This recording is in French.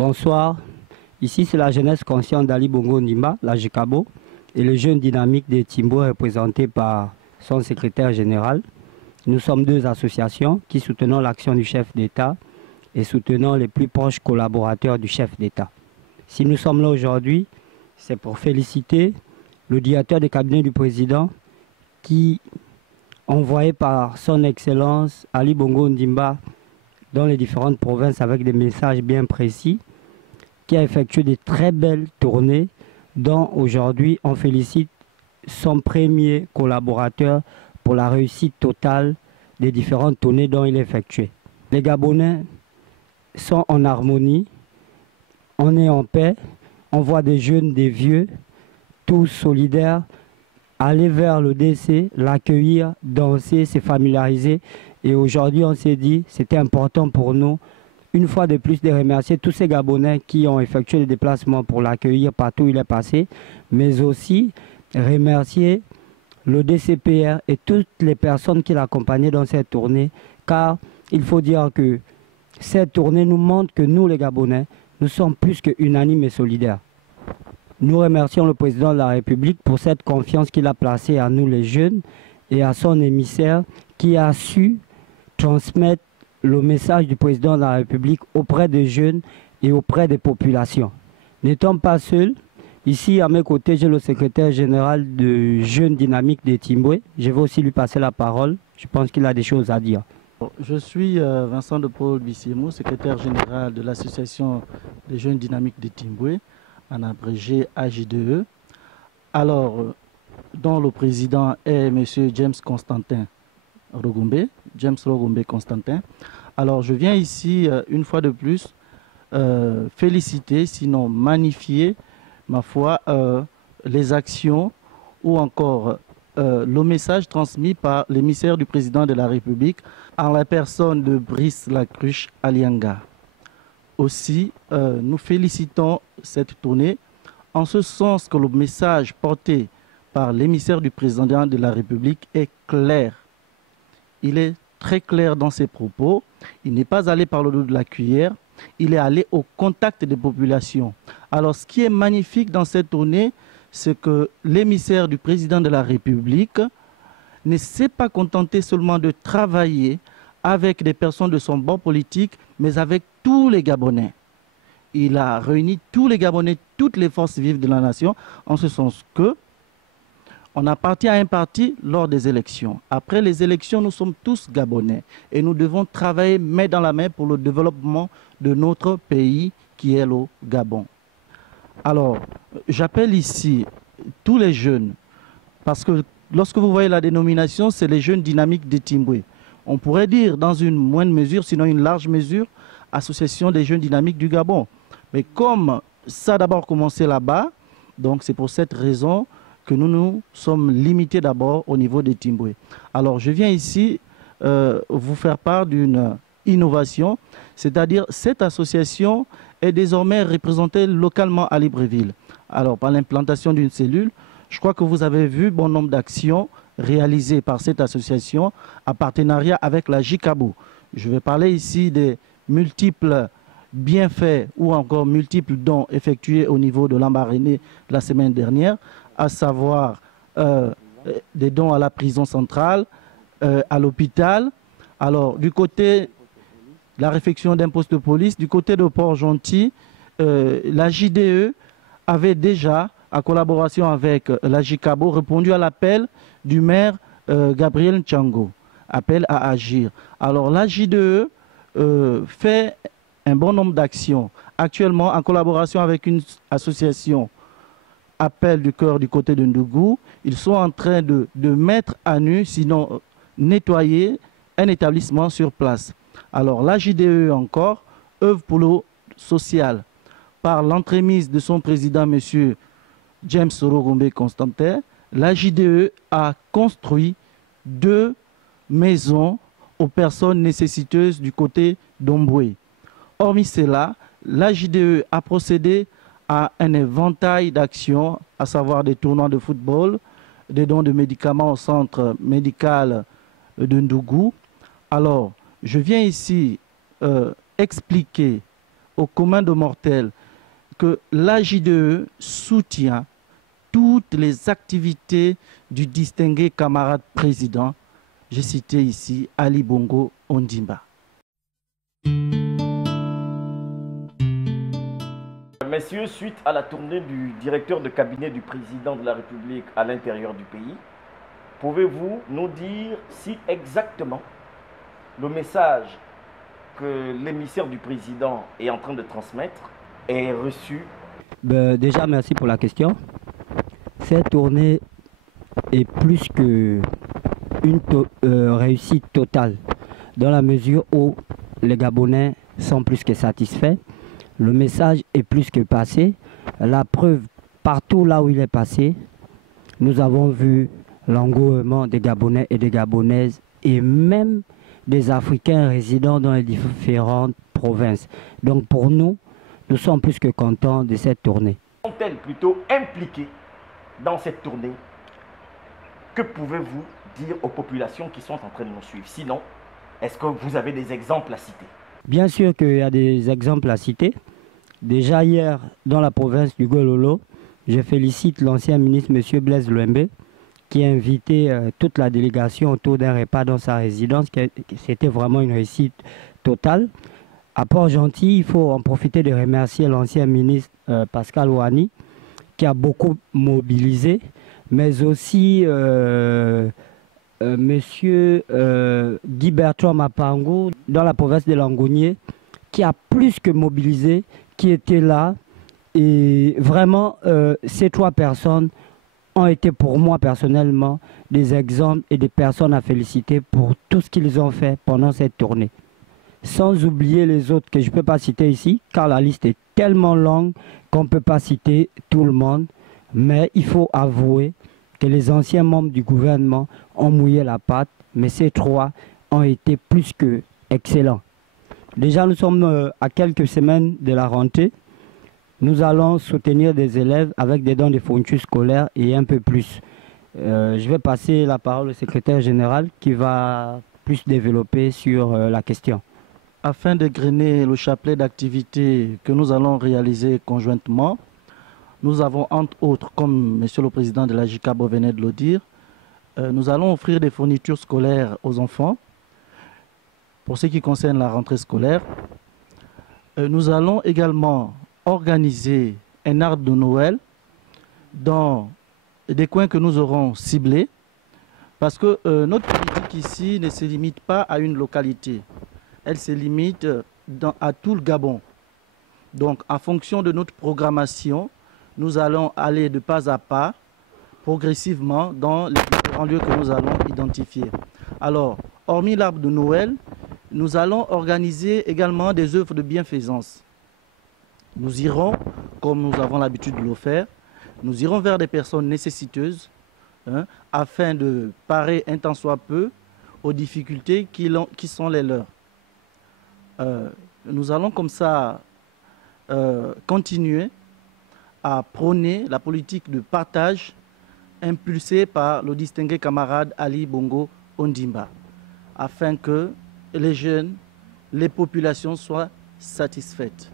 Bonsoir, ici c'est la jeunesse consciente d'Ali Bongo Ndimba, la JICABO, et le jeune dynamique de Timbo représenté par son secrétaire général. Nous sommes deux associations qui soutenons l'action du chef d'État et soutenons les plus proches collaborateurs du chef d'État. Si nous sommes là aujourd'hui, c'est pour féliciter le directeur de cabinet du président qui, envoyé par son excellence Ali Bongo Ndimba dans les différentes provinces avec des messages bien précis, qui a effectué de très belles tournées dont aujourd'hui on félicite son premier collaborateur pour la réussite totale des différentes tournées dont il a effectué. Les Gabonais sont en harmonie, on est en paix, on voit des jeunes, des vieux, tous solidaires, aller vers le décès, l'accueillir, danser, se familiariser. Et aujourd'hui, on s'est dit, c'était important pour nous, une fois de plus, de remercier tous ces Gabonais qui ont effectué les déplacements pour l'accueillir partout où il est passé, mais aussi remercier le DCPR et toutes les personnes qui l'accompagnaient dans cette tournée, car il faut dire que cette tournée nous montre que nous, les Gabonais, nous sommes plus que unanimes et solidaires. Nous remercions le président de la République pour cette confiance qu'il a placée à nous, les jeunes, et à son émissaire qui a su transmettre le message du président de la République auprès des jeunes et auprès des populations. N'étant pas seul, ici à mes côtés, j'ai le secrétaire général de Jeunes Dynamiques de Timboué. Je vais aussi lui passer la parole. Je pense qu'il a des choses à dire. Je suis Vincent de Paul Bissiemo, secrétaire général de l'association des Jeunes Dynamiques de Timboué, en abrégé AJDE. Alors, dont le président est M. James Constantin Rogombe, James Rogombe Constantin. Alors, je viens ici, une fois de plus, féliciter, sinon magnifier, ma foi, les actions ou encore le message transmis par l'émissaire du président de la République en la personne de Brice Lacruche Alianga. Aussi, nous félicitons cette tournée en ce sens que le message porté par l'émissaire du président de la République est clair. Il est très clair dans ses propos. Il n'est pas allé par le dos de la cuillère. Il est allé au contact des populations. Alors, ce qui est magnifique dans cette tournée, c'est que l'émissaire du président de la République ne s'est pas contenté seulement de travailler avec des personnes de son bord politique, mais avec tous les Gabonais. Il a réuni tous les Gabonais, toutes les forces vives de la nation, en ce sens que on appartient à un parti lors des élections. Après les élections, nous sommes tous Gabonais et nous devons travailler main dans la main pour le développement de notre pays qui est le Gabon. Alors, j'appelle ici tous les jeunes, parce que lorsque vous voyez la dénomination, c'est les jeunes dynamiques de Timboué. On pourrait dire dans une moindre mesure, sinon une large mesure, Association des jeunes dynamiques du Gabon. Mais comme ça a d'abord commencé là-bas, donc c'est pour cette raison que nous nous sommes limités d'abord au niveau des Timboué. Alors je viens ici vous faire part d'une innovation, c'est-à-dire cette association est désormais représentée localement à Libreville. Alors par l'implantation d'une cellule, je crois que vous avez vu bon nombre d'actions réalisées par cette association en partenariat avec la JICABO. Je vais parler ici des multiples bienfaits ou encore multiples dons effectués au niveau de l'Ambaréné la semaine dernière, à savoir des dons à la prison centrale, à l'hôpital. Alors, du côté de la réfection d'un poste de police, du côté de Port-Gentil, la JDE avait déjà, en collaboration avec la JICABO, répondu à l'appel du maire Gabriel Ntchango, appel à agir. Alors, la JDE fait un bon nombre d'actions. Actuellement, en collaboration avec une association Appel du cœur du côté de Ndougou, ils sont en train de mettre à nu, sinon nettoyer un établissement sur place. Alors la JDE encore œuvre pour le social par l'entremise de son président, M. James Rogombe Constantin. La JDE a construit 2 maisons aux personnes nécessiteuses du côté d'Omboué. Hormis cela, la JDE a procédé à un éventail d'actions, à savoir des tournois de football, des dons de médicaments au centre médical de Ndougou. Alors, je viens ici expliquer au commun de mortels que l'AJDE soutient toutes les activités du distingué camarade président. J'ai cité ici Ali Bongo Ondimba. Messieurs, suite à la tournée du directeur de cabinet du président de la République à l'intérieur du pays, pouvez-vous nous dire si exactement le message que l'émissaire du président est en train de transmettre est reçu? Déjà, merci pour la question. Cette tournée est plus que une réussite totale, dans la mesure où les Gabonais sont plus que satisfaits. Le message est plus que passé. La preuve, partout là où il est passé, nous avons vu l'engouement des Gabonais et des Gabonaises et même des Africains résidant dans les différentes provinces. Donc pour nous, nous sommes plus que contents de cette tournée. Sont-elles plutôt impliquées dans cette tournée? Que pouvez-vous dire aux populations qui sont en train de nous suivre? Sinon, est-ce que vous avez des exemples à citer? Bien sûr qu'il y a des exemples à citer. Déjà hier, dans la province du Gololo, je félicite l'ancien ministre M. Blaise Louembe qui a invité toute la délégation autour d'un repas dans sa résidence. C'était vraiment une réussite totale. À Port-Gentil, il faut en profiter de remercier l'ancien ministre Pascal Ouani qui a beaucoup mobilisé, mais aussi Monsieur Guy Bertrand Mapango dans la province de Langounier qui a plus que mobilisé, qui était là. Et vraiment, ces trois personnes ont été pour moi personnellement des exemples et des personnes à féliciter pour tout ce qu'ils ont fait pendant cette tournée. Sans oublier les autres que je ne peux pas citer ici, car la liste est tellement longue qu'on ne peut pas citer tout le monde. Mais il faut avouer que les anciens membres du gouvernement ont mouillé la patte, mais ces trois ont été plus que excellents. Déjà, nous sommes à quelques semaines de la rentrée. Nous allons soutenir des élèves avec des dons de fournitures scolaires et un peu plus. Je vais passer la parole au secrétaire général qui va plus développer sur la question. Afin de grainer le chapelet d'activités que nous allons réaliser conjointement, nous avons entre autres, comme M. le Président de la JICABO venait de le dire, nous allons offrir des fournitures scolaires aux enfants. Pour ce qui concerne la rentrée scolaire, nous allons également organiser un arbre de Noël dans des coins que nous aurons ciblés, parce que notre politique ici ne se limite pas à une localité, elle se limite à tout le Gabon. Donc en fonction de notre programmation, nous allons aller de pas à pas, progressivement, dans les différents lieux que nous allons identifier. Alors, hormis l'arbre de Noël, nous allons organiser également des œuvres de bienfaisance. Nous irons, comme nous avons l'habitude de le faire, nous irons vers des personnes nécessiteuses afin de parer un tant soit peu aux difficultés qui sont les leurs. Nous allons comme ça continuer à prôner la politique de partage impulsée par le distingué camarade Ali Bongo Ondimba, afin que les jeunes, les populations soient satisfaites.